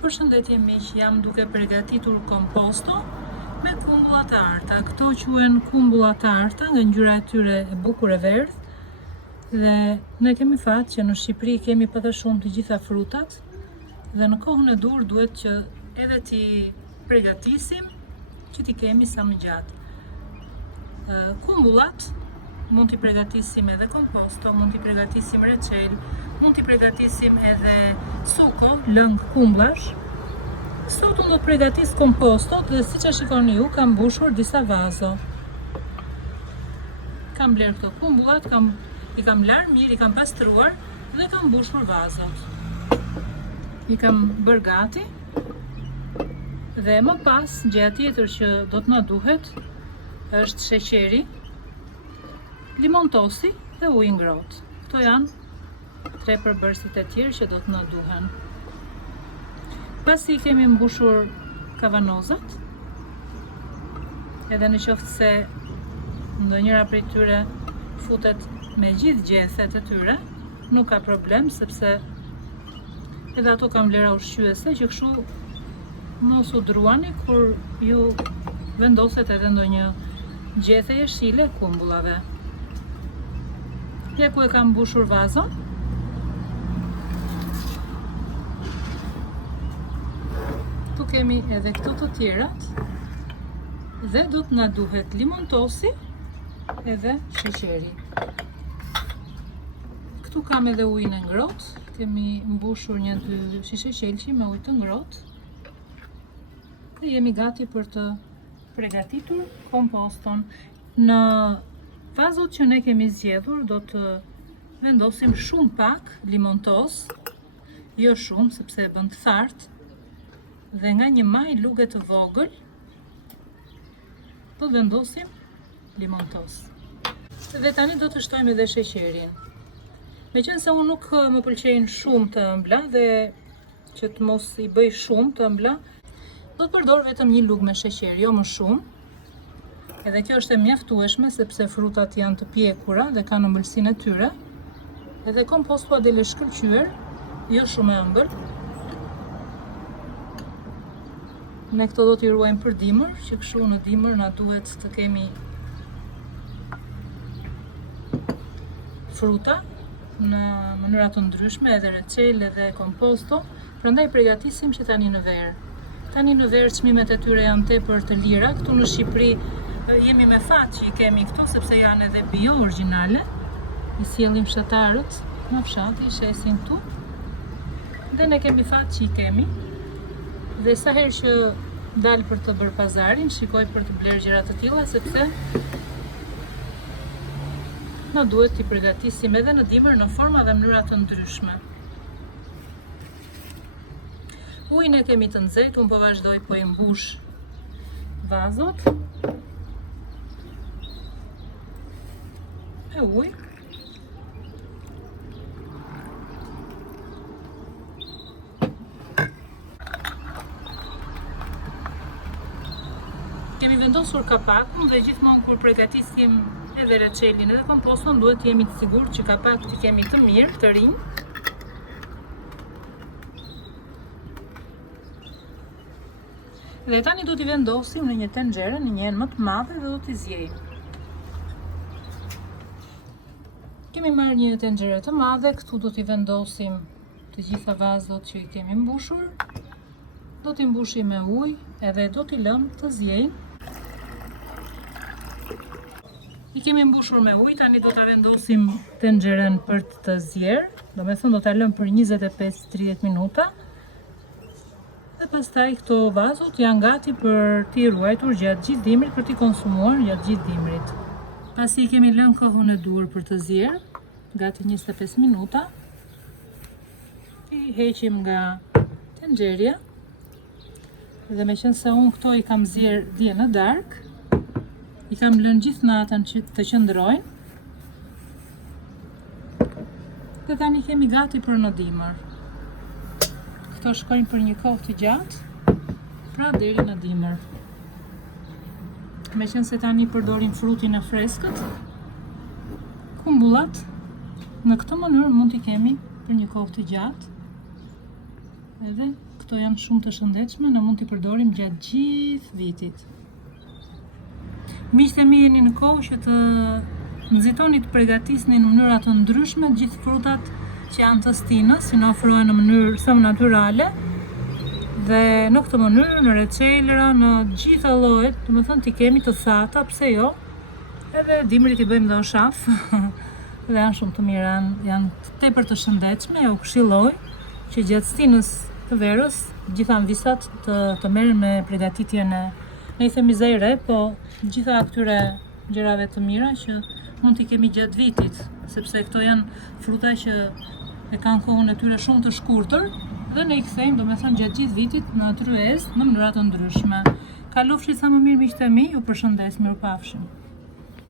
Përshëndetje miq, jam duke përgatitur komposto me kumbulla të arta. Këto quhen kumbulla të arta nga ngjyra e tyre e bukur e verdh. Dhe ne kemi fat që në Shqipëri kemi pak a shumë të gjitha frutat dhe në kohën e dur duhet që edhe ti përgatisim që ti kemi sa më gjatë. Kumbullat mund t'i përgatisim edhe komposto, mund t'i përgatisim reçel, mund t'i përgatisim edhe suko, lëng kumbullash. Sot unë do të përgatis kompostot dhe siç e shikoni ju, kam mbushur disa vazo. Kam bler këto kumbullat, i kam larë mirë, i kam pastruar dhe kam mbushur vazot. I kam bërë gati dhe më pas gjëja tjetër që do të na duhet është sheqeri, limon tosi dhe ujë ngrohtë. Këto janë tre përbërësit e tjerë që do të na duhen. Pasi kemi mbushur kavanozat, edhe në qoftë se ndonjëra prej tyre futet me gjithë gjethet e tyre, nuk ka problem, sepse edhe ato kam vlera ushqyese që kështu mos u druani kur ju vendoset edhe ndonjë gjethe jeshile kumbullave. Ja ku e kam mbushur vazon. Tu kemi edhe këto të tjerat dhe do të na duhet limon tosi edhe sheqeri. Këtu kam edhe ujin e ngrohtë, kemi mbushur 1-2 shishe qelçi me ujë të ngrohtë dhe jemi gati për të përgatitur komposton. Në vazot që ne kemi zgjedhur do të vendosim shumë pak limon tos, jo shumë sepse e bën të thartë, dhe nga një maj luge të vogël do të vendosim limon tos. Dhe tani do të shtojmë edhe sheqerin. Meqense unë nuk më pëlqejnë shumë të ëmbla dhe që të mos i bëj shumë të ëmbla, do të përdor vetëm një lugë me sheqer, jo më shumë. Edhe kjo është e mjaftueshme sepse frutat janë të pjekura dhe kanë ëmbëlsinë e tyre. Edhe komposto del e shkëlqyer, jo shumë e ëmbël. Ne këto do t'i ruajmë për dimër, që kështu në dimër na duhet të kemi fruta në mënyra të ndryshme, edhe reçel, edhe komposto. Prandaj përgatisim që tani në verë. Tani në verë çmimet e tyre janë tepër të lira. Këtu në Shqipëri jemi me fat që i kemi këto sepse janë edhe bio origjinale. I sjellim fshatarët në fshat, i shesin këtu. Dhe ne kemi fat që i kemi. Dhe sa herë që dal për të bërë pazarin, shikoj për të bler gjëra të tilla sepse na duhet t'i përgatisim edhe në dimër në forma dhe mënyra të ndryshme. Ujin e kemi të nxehtë, unë po vazhdoj po i mbush vazot me ujë. Kemi vendosur kapakun dhe gjithmonë kur përgatisim edhe reçelin edhe komposton duhet të jemi të sigurt që kapakut i kemi të mirë, të rinj. Dhe tani do t'i vendosim në një tenxhere, në një enë më të madhe dhe do t'i zjejmë. Kemi marrë një tenxhere të madhe, këtu do t'i vendosim të gjitha vazot që i kemi mbushur. Do t'i mbushim me ujë edhe do t'i lëmë të zjejnë. I kemi mbushur me ujë, tani do t'a vendosim tenxheren për të zjerë. Do me thënë do t'a lëmë për 25-30 minuta. Dhe pastaj këto vazot janë gati për t'i ruajtur gjatë gjithë dimrit, për t'i konsumuar gjatë gjithë dimrit. Pasi i kemi lënë kohën e duhur për të zjerë, gati 25 minuta, i heqim nga tenxheria. Dhe meqense unë këto i kam zjerë dje në darkë, i kam lënë gjithë natën që të qëndrojnë. Dhe tani kemi gati për në dimër. Këto shkojnë për një kohë të gjatë, pra deri në dimër. Meqense tani përdorim frutin e freskët, kumbullat Në këtë mënyrë mund t'i kemi për një kohë të gjatë. Edhe këto janë shumë të shëndetshme, ne mund t'i përdorim gjatë gjithë vitit. Miqtë e mi, jeni në kohë që të nxitoni të përgatisni në mënyra të ndryshme gjithë frutat që janë të stinës, që na ofrohen në mënyrë sa më natyrale. Dhe në këtë mënyrë, në reçelra, në gjitha llojet, domethënë t'i kemi të thata, pse jo? Edhe dimrit i bëjmë dhe shaf. Dhe janë shumë të mira, janë tepër të shëndetshme. Ja u këshilloj që gjatë stinës të verës, gjitha visat të merren me përgatitjen e, ne i themi zejre, po gjitha këtyre gjërave të mira që mund t'i kemi gjatë vitit, sepse këto janë fruta që e kanë kohën e tyre shumë të shkurtër dhe ne i kthejmë domethënë gjatë gjithë vitit në natyrezë në mënyra të ndryshme. Kalofshi sa më mirë miqtë e mi, ju përshëndes, mirupafshim.